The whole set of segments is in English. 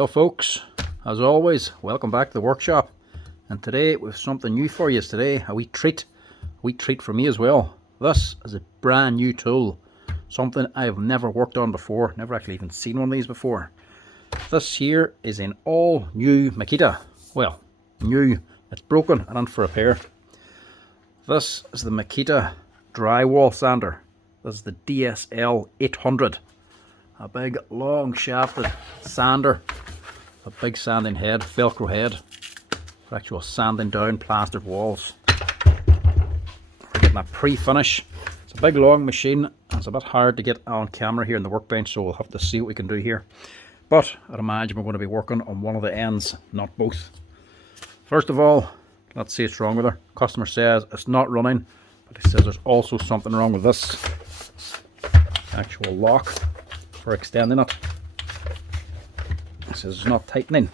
Well folks, as always, welcome back to the workshop, and today we have something new for you. Today a wee treat for me as well. This is a brand new tool, something I've never worked on before, never actually even seen one of these before. This here is an all new Makita. Well, new, it's broken and in for repair. This is the Makita Drywall Sander. This is the DSL800. A big long shafted sander, a big sanding head, velcro head for actual sanding down plastered walls. We're getting a pre-finish. It's a big long machine and it's a bit hard to get on camera here in the workbench, so we'll have to see what we can do here. But I'd imagine we're going to be working on one of the ends, not both. First of all, let's see what's wrong with her. Customer says it's not running, but he says there's also something wrong with this actual lock for extending it. It says it's not tightening,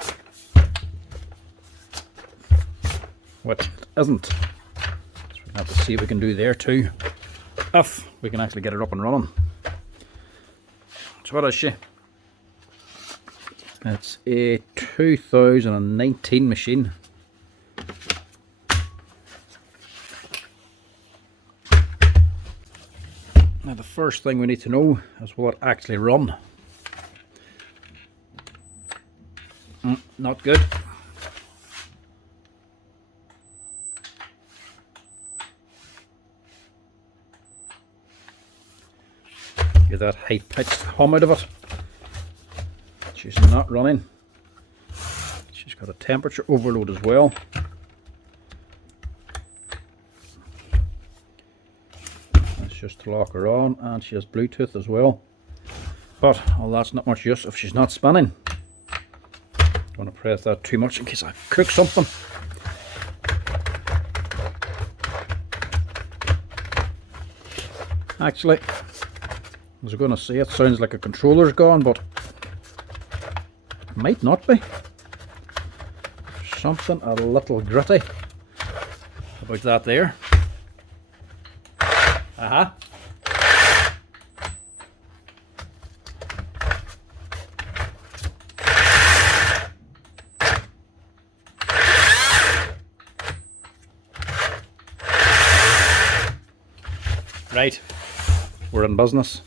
which it isn't. So we have to see what we can do there too, if we can actually get it up and running. So what is she? It's a 2019 machine. Now the first thing we need to know is will it actually run? Not good. Get that high-pitched hum out of it. She's not running. She's got a temperature overload as well. Just to lock her on, and she has Bluetooth as well, but well, that's not much use if she's not spinning. Don't want to press that too much in case I cook something. Actually, I was going to say it sounds like a controller's gone, but it might not be. Something a little gritty about that there. Aha. Right, we're in business.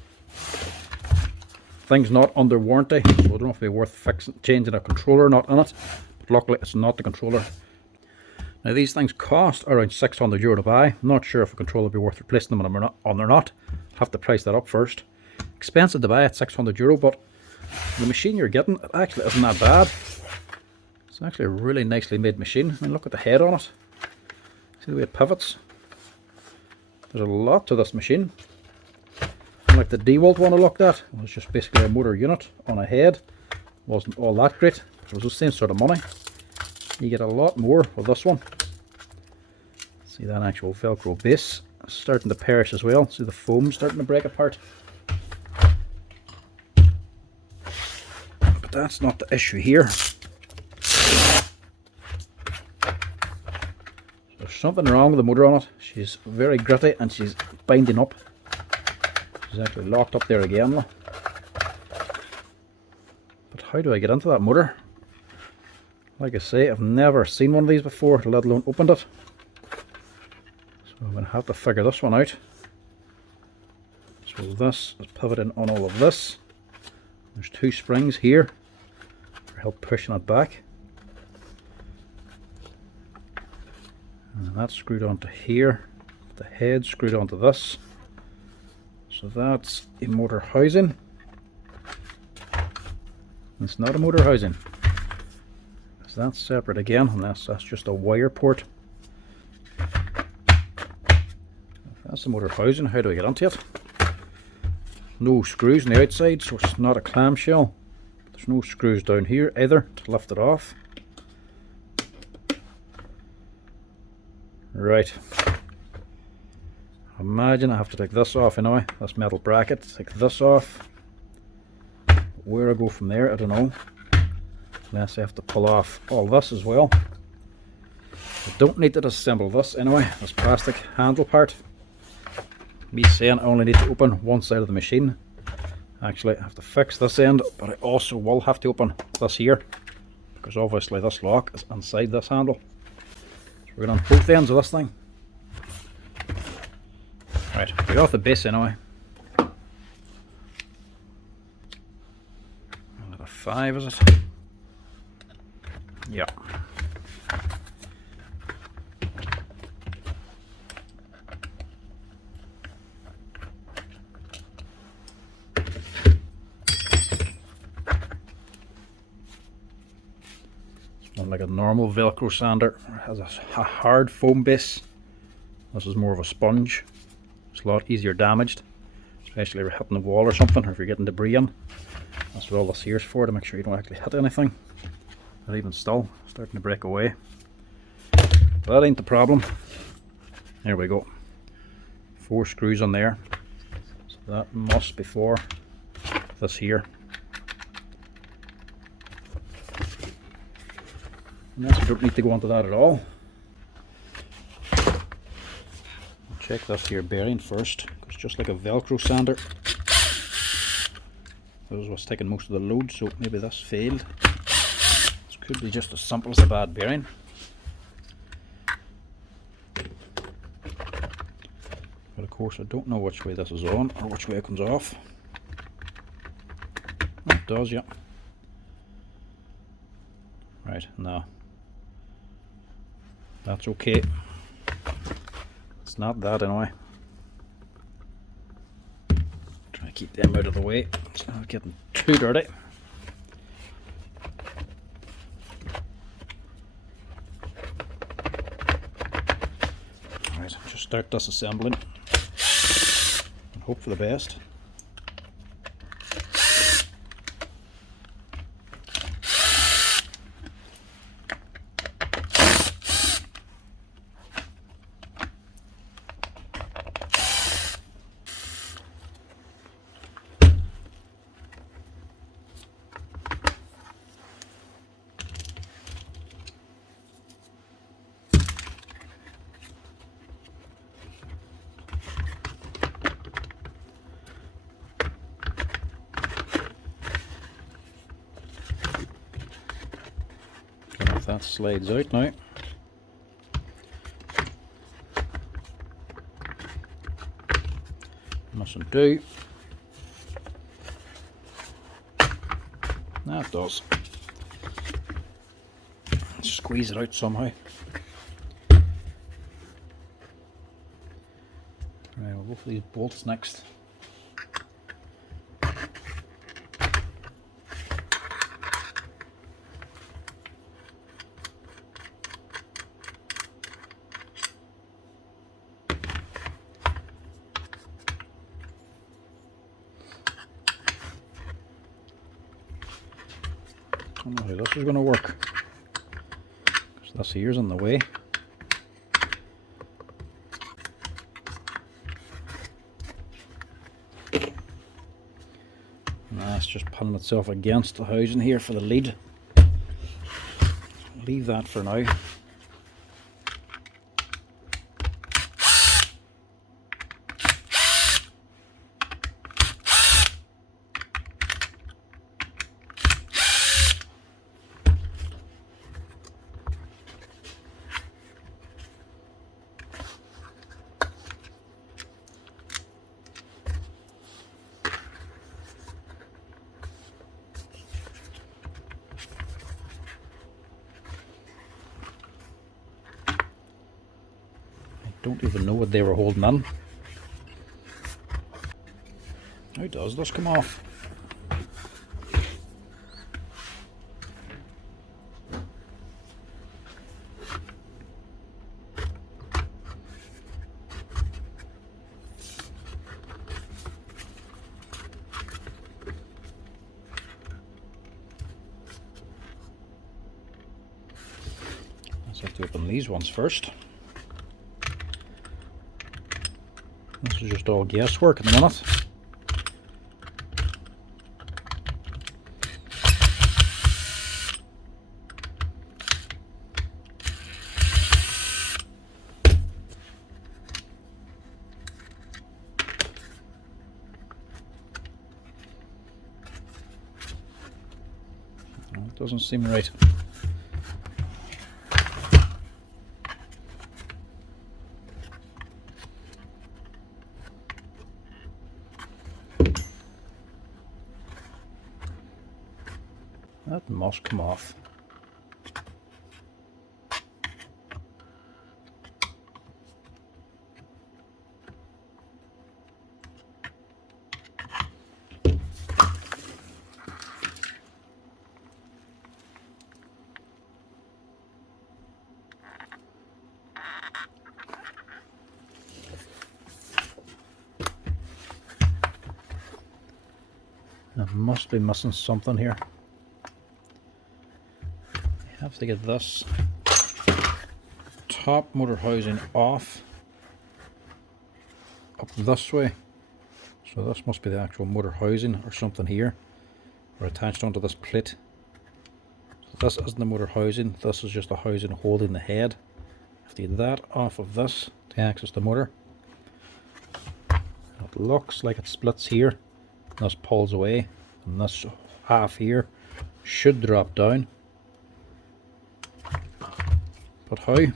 Thing's not under warranty, so I don't know if it'd be worth changing a controller not in it, but luckily it's not the controller. Now these things cost around €600 to buy. I'm not sure if a controller would be worth replacing them or not. Have to price that up first. Expensive to buy at €600, but the machine you're getting, it actually isn't that bad. It's actually a really nicely made machine. I mean, look at the head on it. See the way it pivots? There's a lot to this machine. Like the DeWalt one I looked at, it was just basically a motor unit on a head. Wasn't all that great. It was the same sort of money. You get a lot more with this one. See that actual Velcro base starting to perish as well. See the foam starting to break apart. But that's not the issue here. There's something wrong with the motor on it. She's very gritty and she's binding up. She's actually locked up there again. But how do I get into that motor? Like I say, I've never seen one of these before, let alone opened it. So I'm going to have to figure this one out. So this is pivoting on all of this. There's two springs here for help pushing it back. And that's screwed onto here. The head screwed onto this. So that's a motor housing. It's not a motor housing. So that's separate again, unless that's just a wire port. That's the motor housing. How do I get onto it? No screws on the outside, so it's not a clamshell. There's no screws down here either to lift it off. Right. Imagine I have to take this off anyway. This metal bracket. Take this off. Where I go from there, I don't know. Unless I have to pull off all this as well. I don't need to disassemble this anyway, this plastic handle part. Me saying I only need to open one side of the machine. Actually, I have to fix this end, but I also will have to open this here, because obviously this lock is inside this handle. So we're going on both ends of this thing. Right, we got the base anyway. A 5, is it? Yeah. Like a normal Velcro sander, it has a hard foam base. This is more of a sponge. It's a lot easier damaged, especially if you're hitting the wall or something, or if you're getting debris in. That's what all this here's for, to make sure you don't actually hit anything. But even still, starting to break away. But that ain't the problem. There we go. 4 screws on there. So that must be for this here. And we don't need to go onto that at all. Check this here bearing first, because just like a Velcro sander, this was what's taking most of the load, so maybe this failed. This could be just as simple as a bad bearing. But of course I don't know which way this is on or which way it comes off. Oh, it does, yeah. Right, now that's okay. It's not that anyway. Try to keep them out of the way. It's not getting too dirty. Alright, just start disassembling and hope for the best. That slides out now. Mustn't do. That does. Squeeze it out somehow. Right, we'll go for these bolts next. I don't know how this is going to work, because this here's in the way. Nah, it's just pulling itself against the housing here for the lead. Leave that for now. Don't even know what they were holding in. How does this come off? Let's have to open these ones first. This is just all guesswork at the minute. Doesn't seem right. That must come off. I must be missing something here. I have to get this top motor housing off up this way. So this must be the actual motor housing or something here, or attached onto this plate. So this isn't the motor housing, this is just the housing holding the head. I have to get that off of this to access the motor. It looks like it splits here, this pulls away, and this half here should drop down. But how? Could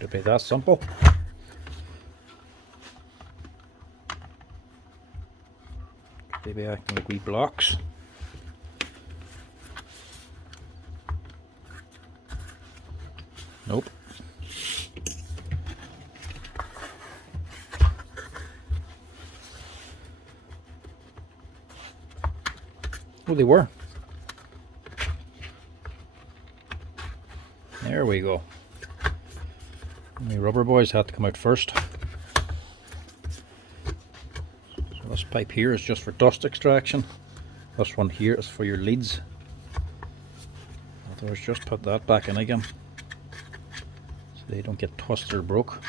it be that simple? Could they be acting like wee blocks? Nope. Oh, they were. There we go. The rubber boys had to come out first. So this pipe here is just for dust extraction. This one here is for your leads. Let's just put that back in again, so they don't get twisted or broke.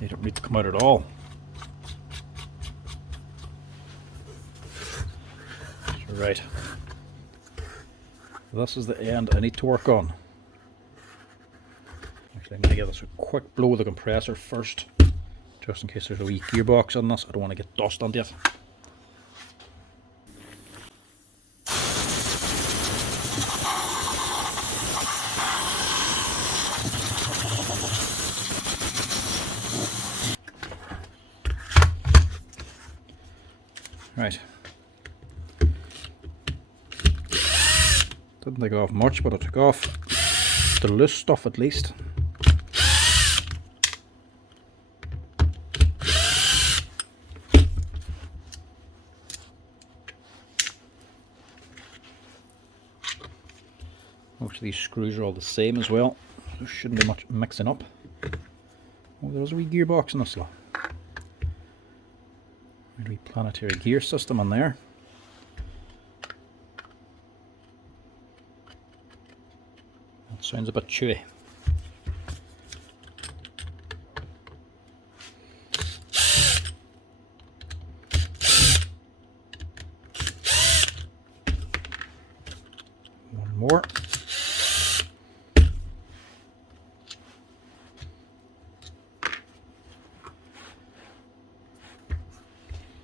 They don't need to come out at all. Right, this is the end I need to work on. Actually, I'm going to give this a quick blow with the compressor first, just in case there's a wee gearbox on this. I don't want to get dust on it. Right. Didn't take off much, but I took off the loose stuff at least. Most of these screws are all the same as well. There shouldn't be much mixing up. Oh, there's a wee gearbox in this lot. A wee planetary gear system on there. Sounds a bit chewy. One more.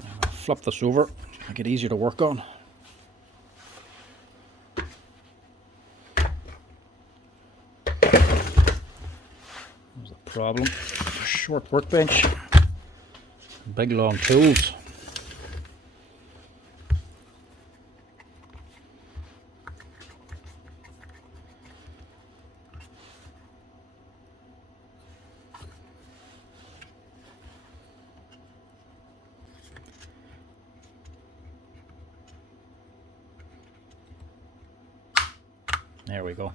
I'll flip this over, make it easier to work on. Problem, short workbench, big long tools. There we go.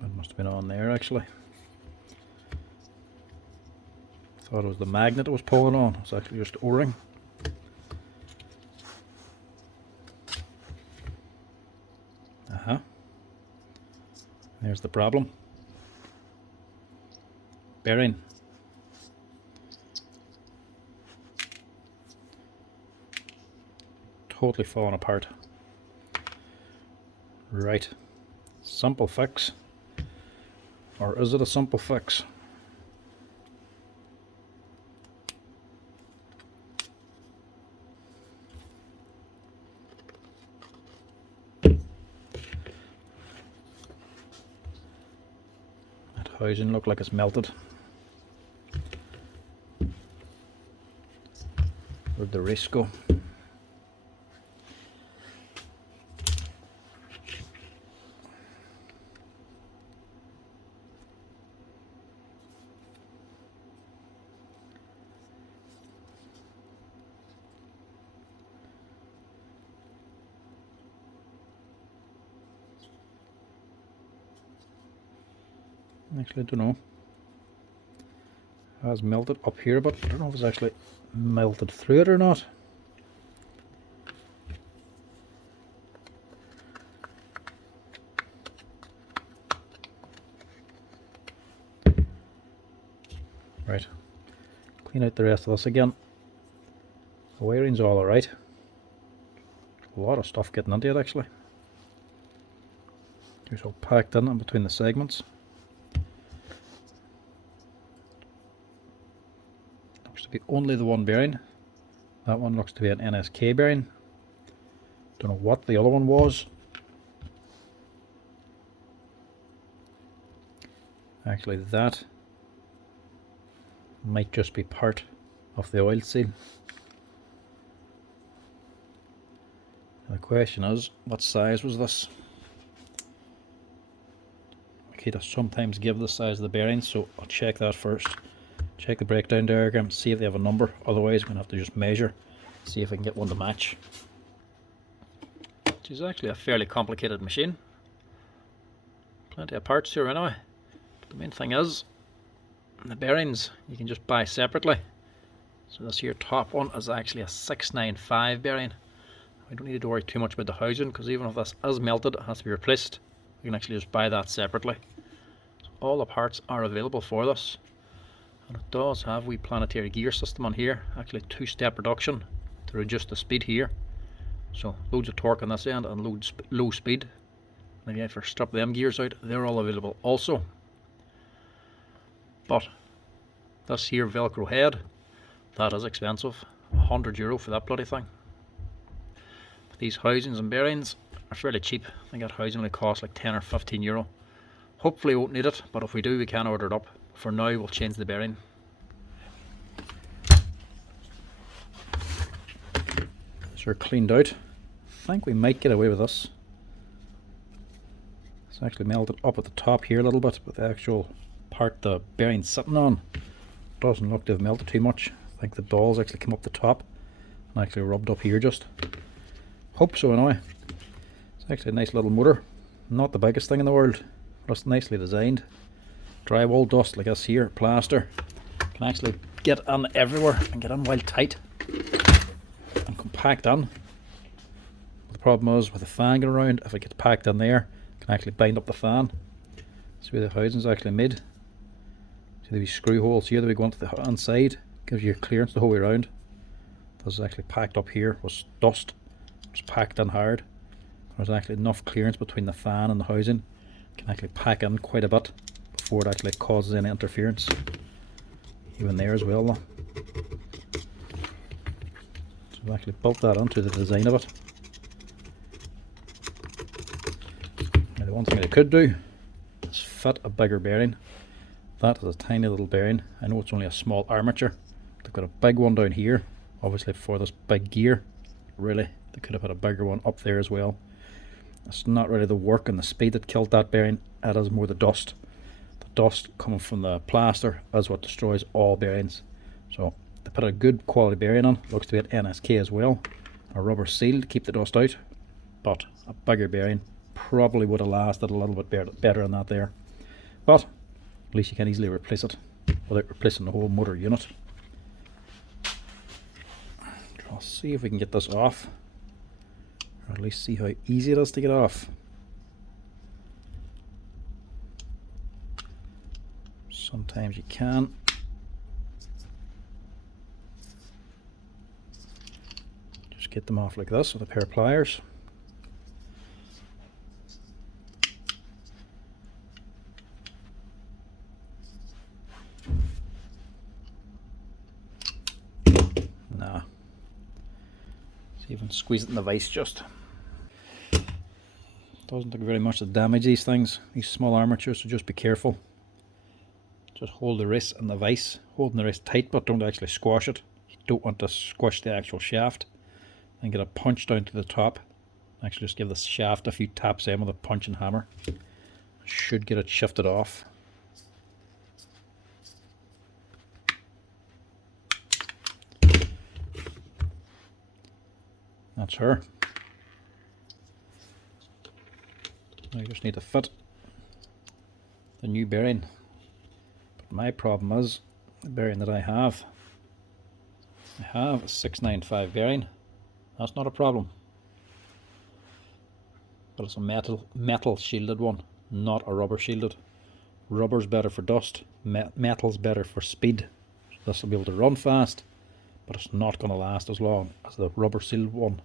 That must have been on there actually. Thought it was the magnet it was pulling on. It's actually just O-ring. There's the problem. Bearing. Totally falling apart. Right. Simple fix. Or is it a simple fix? That housing look like it's melted. Where'd the race go? Actually, I don't know. It has melted up here, but I don't know if it's actually melted through it or not. Right. Clean out the rest of this again. The wiring's all alright. A lot of stuff getting into it actually. It's all packed in between the segments. Looks to be only the one bearing. That one looks to be an NSK bearing. Don't know what the other one was. Actually, that might just be part of the oil seal. The question is, what size was this? Makita sometimes give the size of the bearings, so I'll check that first. Check the breakdown diagram, see if they have a number. Otherwise, I'm going to have to just measure, see if I can get one to match. Which is actually a fairly complicated machine. Plenty of parts here anyway. But the main thing is, the bearings you can just buy separately. So this here top one is actually a 695 bearing. We don't need to worry too much about the housing, because even if this is melted, it has to be replaced. You can actually just buy that separately. So all the parts are available for this. And it does have a wee planetary gear system on here, actually 2-step reduction to reduce the speed here. So loads of torque on this end and low speed. And again, if you strip them gears out, they're all available also. But this here Velcro head, that is expensive. €100 for that bloody thing. But these housings and bearings are fairly cheap. I think that housing only costs like €10 or €15. Hopefully we won't need it, but if we do, we can order it up. For now, we'll change the bearing. These are cleaned out. I think we might get away with this. It's actually melted up at the top here a little bit, but the actual part the bearing's sitting on doesn't look to have melted too much. I think the balls actually came up the top and actually rubbed up here just. Hope so anyway. It's actually a nice little motor. Not the biggest thing in the world, but it's nicely designed. Drywall dust like this here, plaster, can actually get in everywhere and get in well tight and compact in. The problem is with the fan going around, if it gets packed in there, it can actually bind up the fan. See where the housing's actually made. See the wee screw holes here that we go into the inside, gives you clearance the whole way around. This is actually packed up here with dust. It's packed in hard. There's actually enough clearance between the fan and the housing. It can actually pack in quite a bit before it actually causes any interference. Even there as well though. So we've actually built that onto the design of it. Now the one thing I could do is fit a bigger bearing. That is a tiny little bearing. I know it's only a small armature. They've got a big one down here, obviously for this big gear. Really, they could have had a bigger one up there as well. It's not really the work and the speed that killed that bearing, it is more the dust. The dust coming from the plaster is what destroys all bearings. So they put a good quality bearing on, looks to be an NSK as well. A rubber seal to keep the dust out, but a bigger bearing probably would have lasted a little bit better than that there. But at least you can easily replace it without replacing the whole motor unit. see if we can get this off, or at least see how easy it is to get off. Sometimes you can. Just get them off like this with a pair of pliers. Nah. See if I can squeeze it in the vise just. Doesn't take very much to damage these things, these small armatures, so just be careful. Just hold the wrist and the vise, holding the wrist tight, but don't actually squash it. You don't want to squish the actual shaft. And get a punch down to the top. Actually just give the shaft a few taps in with a punch and hammer. Should get it shifted off. That's her. Now you just need to fit the new bearing. But my problem is the bearing that I have a 695 bearing. That's not a problem. But it's a metal shielded one, not a rubber shielded. Rubber's better for dust, metal's better for speed. This will be able to run fast, but it's not going to last as long as the rubber sealed one.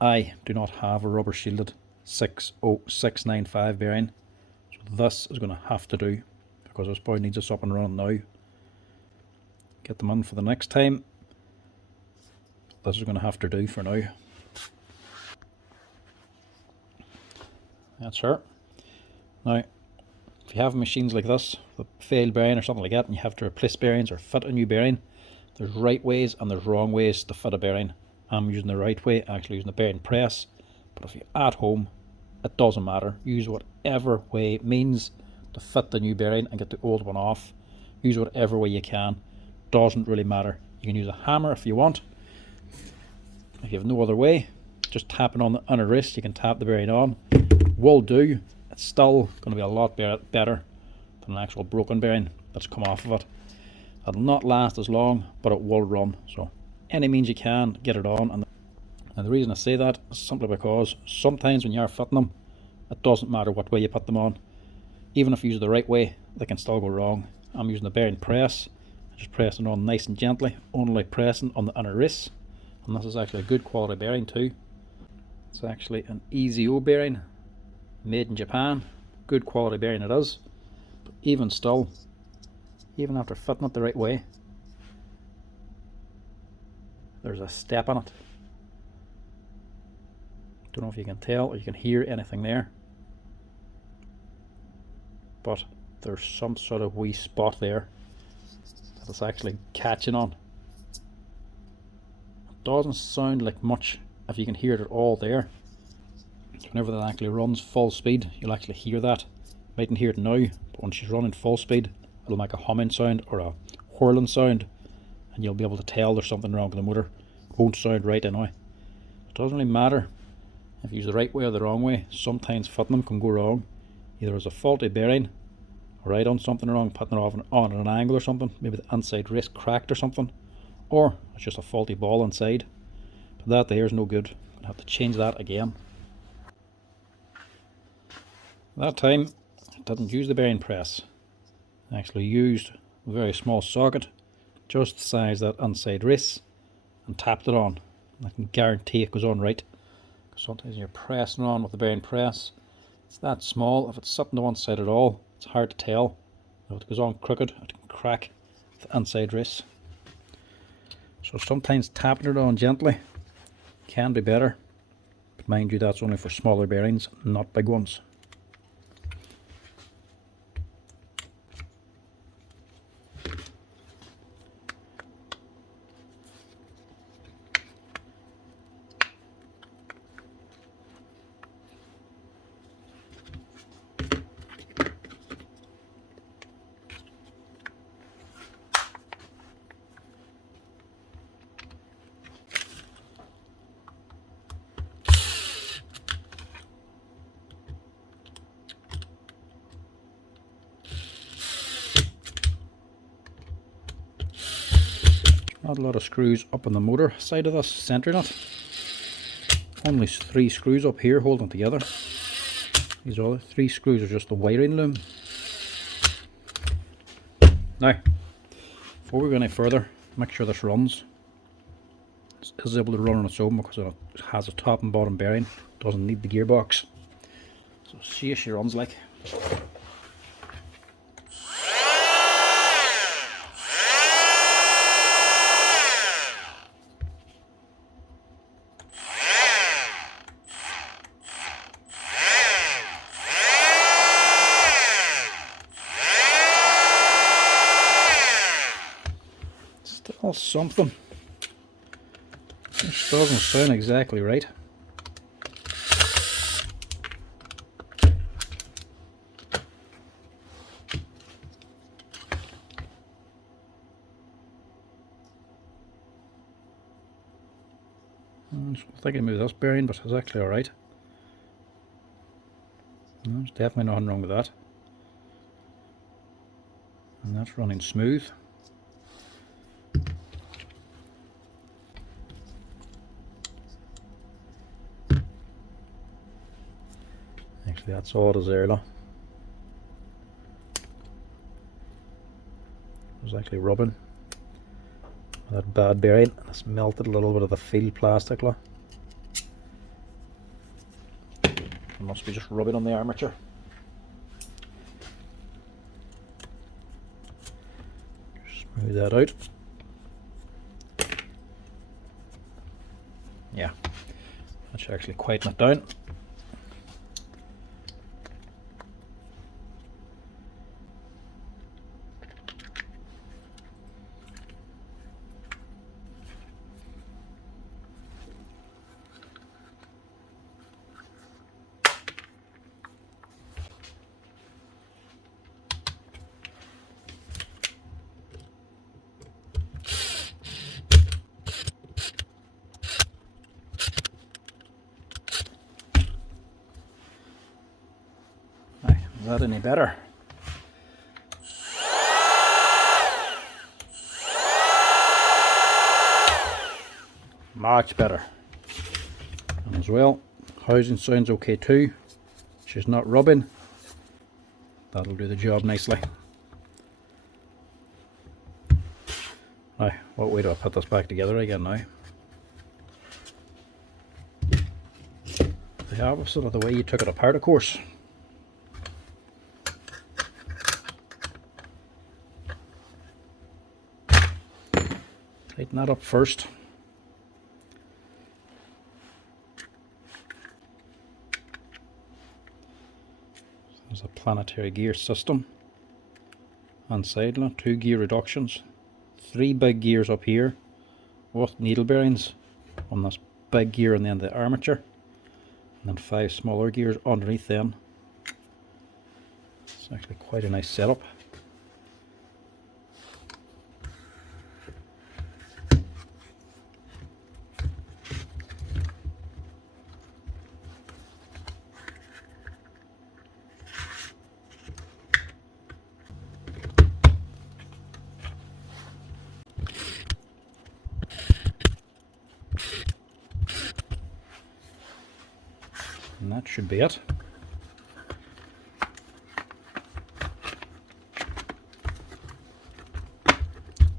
I do not have a rubber shielded 695 bearing, so this is going to have to do, because this boy needs us up and running now. Get them in for the next time. This is going to have to do for now. That's her. Now, if you have machines like this, the failed bearing or something like that, and you have to replace bearings or fit a new bearing, there's right ways and there's wrong ways to fit a bearing. I'm using the right way, actually using the bearing press, but if you're at home, it doesn't matter. Use whatever way it means to fit the new bearing and get the old one off. Use whatever way you can. Doesn't really matter. You can use a hammer if you want. If you have no other way, just tapping on a wrist, you can tap the bearing on. Will do. It's still going to be a lot better than an actual broken bearing that's come off of it. It'll not last as long, but it will run. So any means you can, get it on. And the reason I say that is simply because sometimes when you are fitting them, it doesn't matter what way you put them on. Even if you use the right way, they can still go wrong. I'm using the bearing press, just pressing on nice and gently, only pressing on the inner wrist. And this is actually a good quality bearing too. It's actually an EZO bearing, made in Japan. Good quality bearing it is. But even still, even after fitting it the right way, there's a step in it. Don't know if you can tell or you can hear anything there, but there's some sort of wee spot there that it's actually catching on. It doesn't sound like much if you can hear it at all there. Whenever that actually runs full speed, you'll actually hear that. Mightn't hear it now, but when she's running full speed, it'll make a humming sound or a whirling sound, and you'll be able to tell there's something wrong with the motor. It won't sound right anyway. It doesn't really matter if you use the right way or the wrong way. Sometimes fitting them can go wrong. Either there's a faulty bearing, or I done something wrong, putting it on at an angle or something, maybe the inside wrist cracked or something, or it's just a faulty ball inside. But that there is no good. I'm gonna have to change that again. That time I didn't use the bearing press. I actually used a very small socket, just the size of that inside wrist, and tapped it on. I can guarantee it goes on right. Because sometimes you're pressing on with the bearing press, it's that small. If it's sitting to one side at all, it's hard to tell. If it goes on crooked, it can crack the inside wrist. So sometimes tapping it on gently can be better. But mind you, that's only for smaller bearings, not big ones. Not a lot of screws up on the motor side of this, centering it. Only 3 screws up here holding it together. These other 3 screws are just the wiring loom. Now, before we go any further, make sure this runs. It is able to run on its own because it has a top and bottom bearing. Doesn't need the gearbox. So see if she runs like. Still something. This doesn't sound exactly right. I was thinking maybe this bearing, but it's actually alright. There's definitely nothing wrong with that. And that's running smooth. Actually, that's all it is there, look. It was actually rubbing that bad bearing, and it's melted a little bit of the field plastic, look. It must be just rubbing on the armature. Smooth that out. Yeah, that should actually quieten it down. Is that any better? Much better. And as well, housing sounds okay too. She's not rubbing. That'll do the job nicely. Now, what way do I put this back together again now? The opposite of the way you took it apart, of course. Tighten that up first. There's a planetary gear system on side, 2 gear reductions, 3 big gears up here with needle bearings on this big gear and then the armature, and then 5 smaller gears underneath them. It's actually quite a nice setup. And that should be it.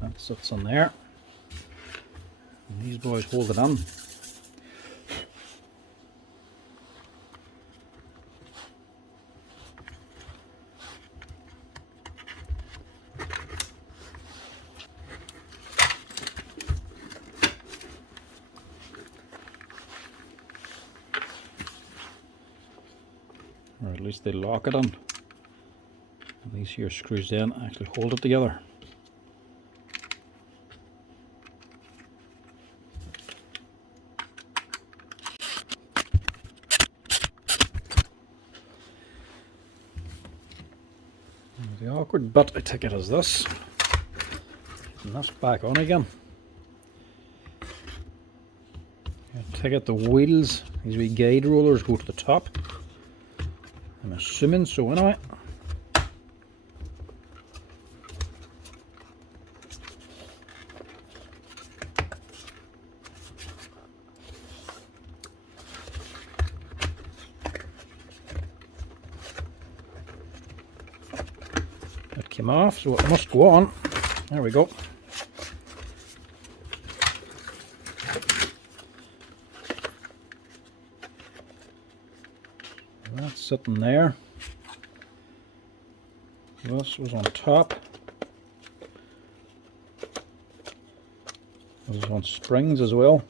That sits on there. And these boys hold it on. Or at least they lock it on. And these here screws in actually hold it together. And the awkward bit, I take it, is this. And that's back on again. I take it the wheels, these wee guide rollers go to the top. I'm assuming so anyway. came off, so it must go on. There we go. That's sitting there. This was on top. This is on springs as well.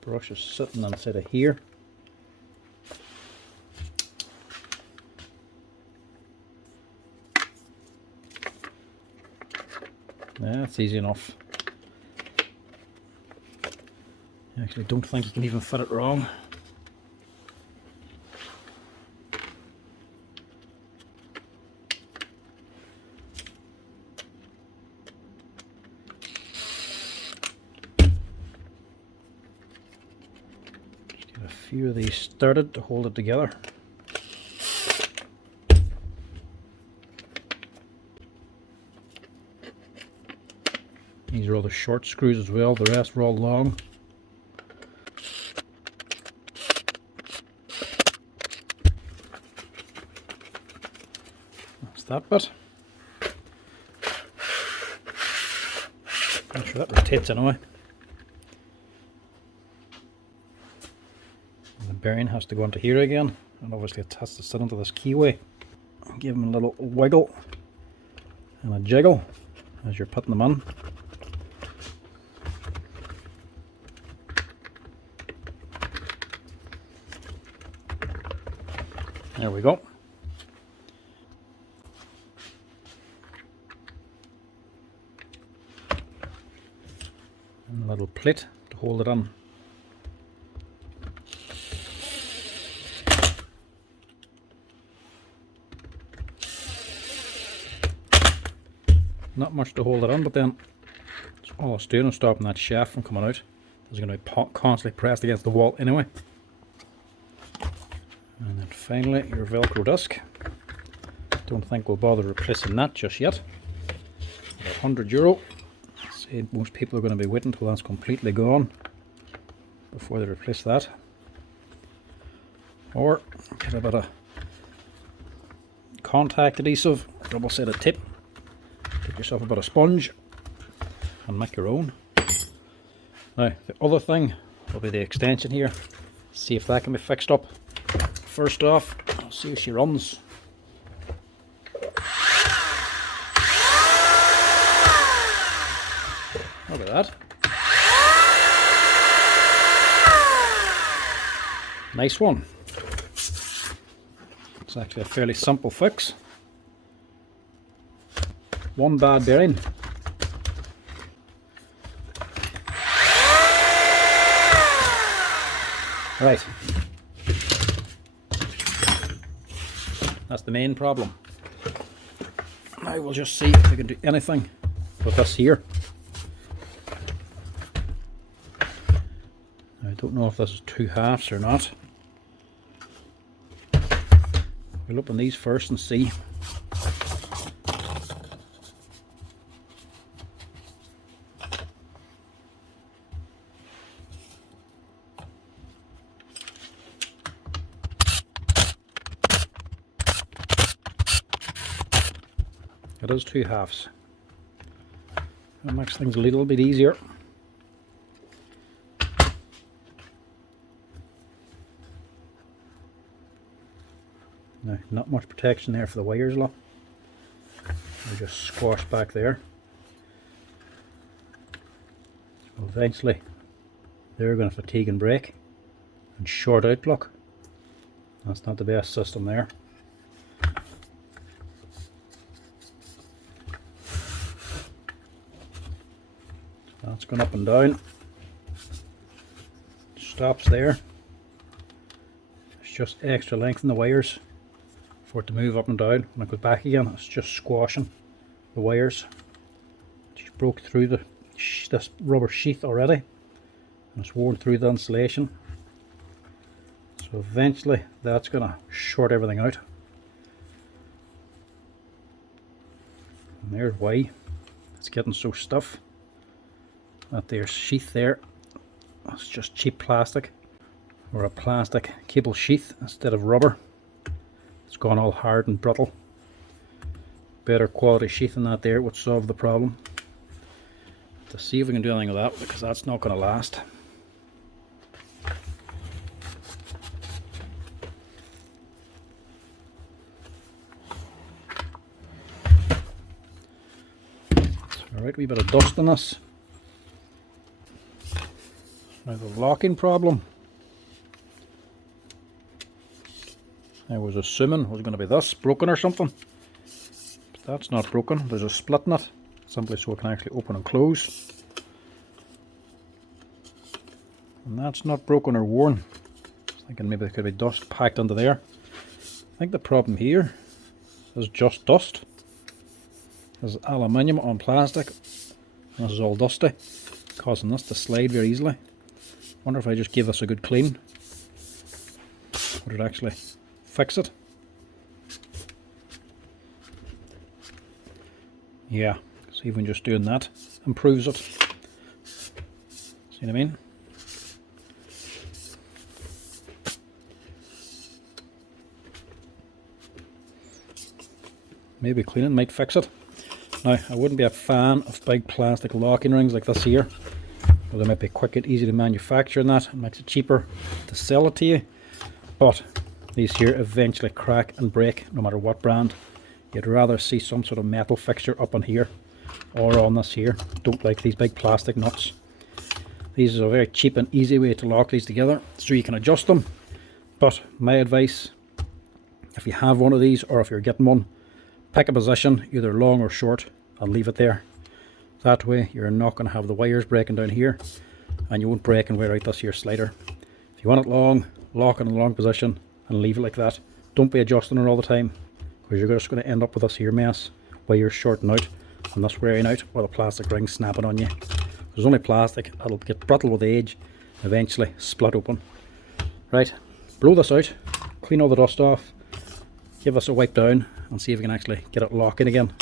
Brush is sitting inside of here. Yeah, it's easy enough. I actually don't think you can even fit it wrong. Just get a few of these started to hold it together. These are all the short screws as well, the rest are all long. That's that bit. Make sure that rotates anyway. And the bearing has to go into here again, and obviously it has to sit into this keyway. Give them a little wiggle and a jiggle as you're putting them in. There we go. And a little plate to hold it on. Not much to hold it on, but then all it's doing is stopping that shaft from coming out. It's going to be constantly pressed against the wall anyway. And then finally your Velcro disc. Don't think we'll bother replacing that just yet. About €100. See, most people are going to be waiting until that's completely gone before they replace that. Or get a bit of contact adhesive, double-sided tape. Take yourself a bit of sponge and make your own. Now the other thing will be the extension here. See if that can be fixed up. First off, I'll see if she runs. Look at that. Nice one. It's actually a fairly simple fix. One bad bearing. Right. That's the main problem. Now we'll just see if we can do anything with this here. I don't know if this is 2 halves or not. We'll open these first and see. It is 2 halves. That makes things a little bit easier. Now, not much protection there for the wires, look. They're just squashed back there. So eventually, they're going to fatigue and break and short out, look. That's not the best system there. That's going up and down. Stops there. It's just extra length in the wires for it to move up and down. When it goes back again, it's just squashing the wires. Just broke through this rubber sheath already, and it's worn through the insulation. So eventually that's going to short everything out. And there's why it's getting so stiff. That there sheath there, it's just cheap plastic, or a plastic cable sheath instead of rubber. It's gone all hard and brittle. Better quality sheath than that there would solve the problem. To see if we can do anything with that, because that's not going to last. Alright, wee bit of dust on this. Now the locking problem, I was assuming it was going to be this, broken or something. But that's not broken, there's a split in it, simply so it can actually open and close. And that's not broken or worn. I was thinking maybe there could be dust packed under there. I think the problem here is just dust. There's aluminium on plastic, and this is all dusty, causing this to slide very easily. Wonder if I just give this a good clean, would it actually fix it? Yeah, so even just doing that improves it. See what I mean? Maybe cleaning might fix it. Now, I wouldn't be a fan of big plastic locking rings like this here. Well, they might be quick and easy to manufacture and that. It makes it cheaper to sell it to you. But these here eventually crack and break no matter what brand. You'd rather see some sort of metal fixture up on here or on this here. Don't like these big plastic nuts. These are a very cheap and easy way to lock these together so you can adjust them. But my advice, if you have one of these or if you're getting one, pick a position, either long or short, and leave it there. That way you're not going to have the wires breaking down here, and you won't break and wear out this here slider. If you want it long, lock it in a long position and leave it like that. Don't be adjusting it all the time, because you're just going to end up with this here mess, wires shorting out and this wearing out, or the plastic ring snapping on you. If there's only plastic, it'll get brittle with age and eventually split open. Right, blow this out, clean all the dust off, give this a wipe down and see if we can actually get it locking again.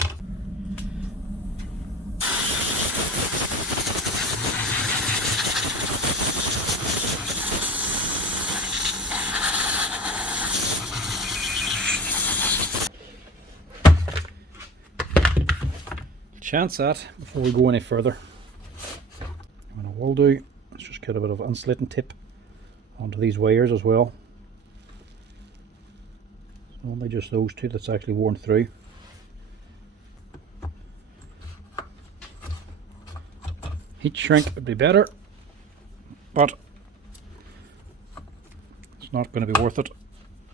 Chance that before we go any further. What I will do is just get a bit of insulating tape onto these wires as well. Only just those two that's actually worn through. Heat shrink would be better, but it's not going to be worth it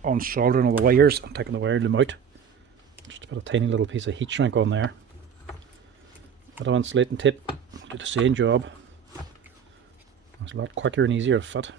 on soldering all the wires and taking the wire loom out. Just put a tiny little piece of heat shrink on there. Bit of insulating tape, do the same job. It's a lot quicker and easier to fit.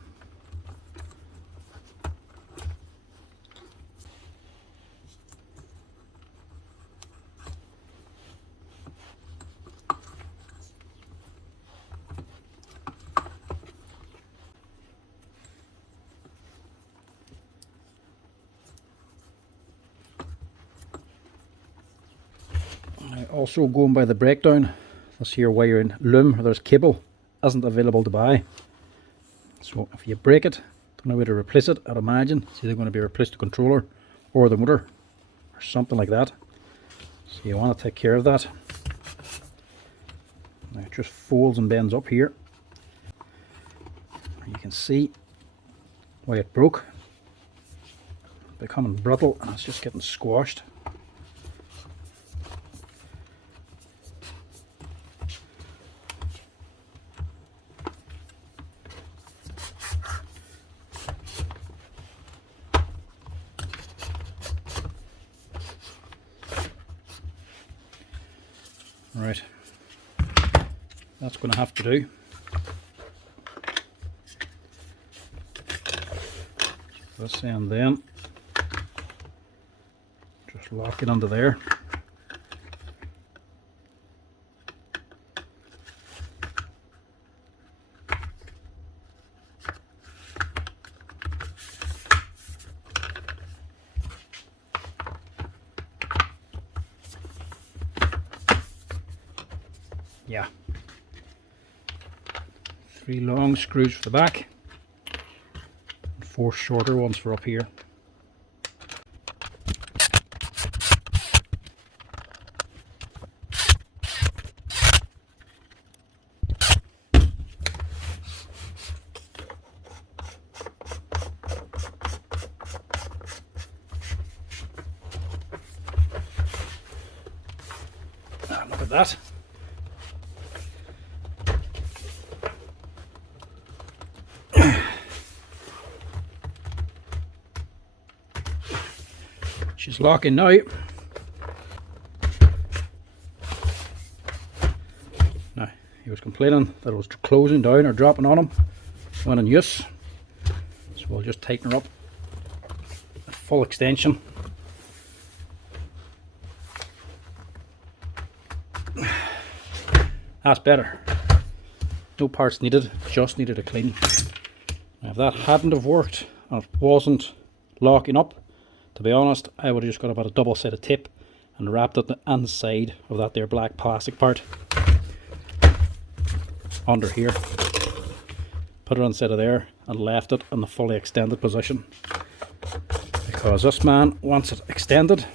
Also going by the breakdown, this here wiring loom, or there's cable, isn't available to buy. So if you break it, don't know where to replace it, I'd imagine it's either going to be replaced the controller or the motor or something like that. So you want to take care of that. Now it just folds and bends up here. You can see why it broke. Becoming brittle and it's just getting squashed. Right, that's going to have to do. This end then, just lock it under there. Yeah, 3 long screws for the back and 4 shorter ones for up here. at that. She's locking now. Now, he was complaining that it was closing down or dropping on him when in use. So we'll just tighten her up at full extension. That's better. No parts needed, just needed a clean. Now, if that hadn't have worked and it wasn't locking up, to be honest, I would have just got about a double set of tape and wrapped it the inside of that there black plastic part under here. Put it inside of there and left it in the fully extended position. Because this man wants it extended.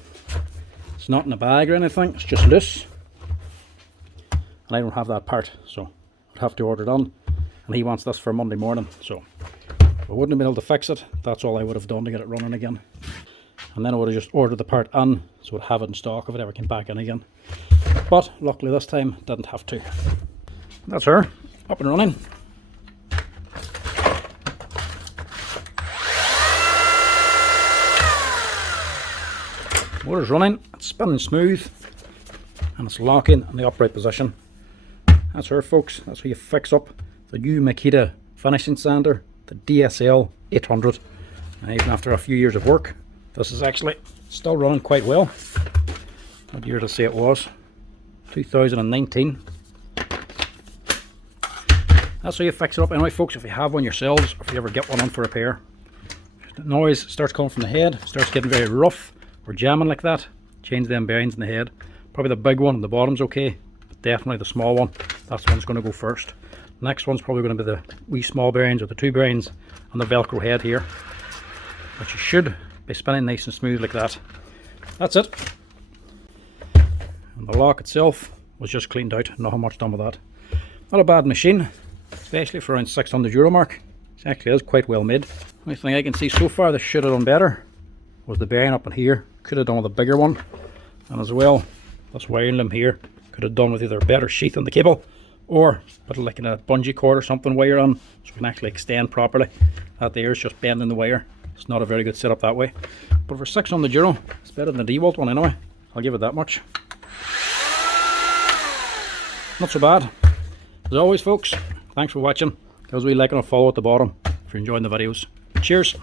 It's not in a bag or anything, it's just loose. And I don't have that part, so I'd have to order it on. And he wants this for Monday morning, so if I wouldn't have been able to fix it, that's all I would have done to get it running again. And then I would have just ordered the part in, so I'd have it in stock if it ever came back in again. But luckily this time, didn't have to. That's her, up and running. Motor's running, it's spinning smooth, and it's locking in the upright position. That's her, folks. That's how you fix up the new Makita finishing sander, the DSL800. And even after a few years of work, this is actually still running quite well. What year to say it was? 2019. That's how you fix it up anyway, folks, if you have one yourselves, or if you ever get one on for repair. The noise starts coming from the head, starts getting very rough or jamming like that, change them bearings in the head. Probably the big one on the bottom's okay, but definitely the small one, that's the one's going to go first. Next one's probably going to be the wee small bearings, or the two bearings on the Velcro head here. But you should be spinning nice and smooth like that. That's it. And the lock itself was just cleaned out, not much done with that. Not a bad machine, especially for around €600 mark. It actually is quite well made. The only thing I can see so far that should have done better was the bearing up in here. Could have done with a bigger one. And as well, this wiring limb here could have done with either a better sheath on the cable, or put it like in a bungee cord or something wire on, so it can actually extend properly. That there is just bending the wire. It's not a very good setup that way. But for €600, it's better than the DeWalt one anyway. I'll give it that much. Not so bad. As always, folks, thanks for watching. Give us a wee like and a follow at the bottom if you're enjoying the videos. Cheers!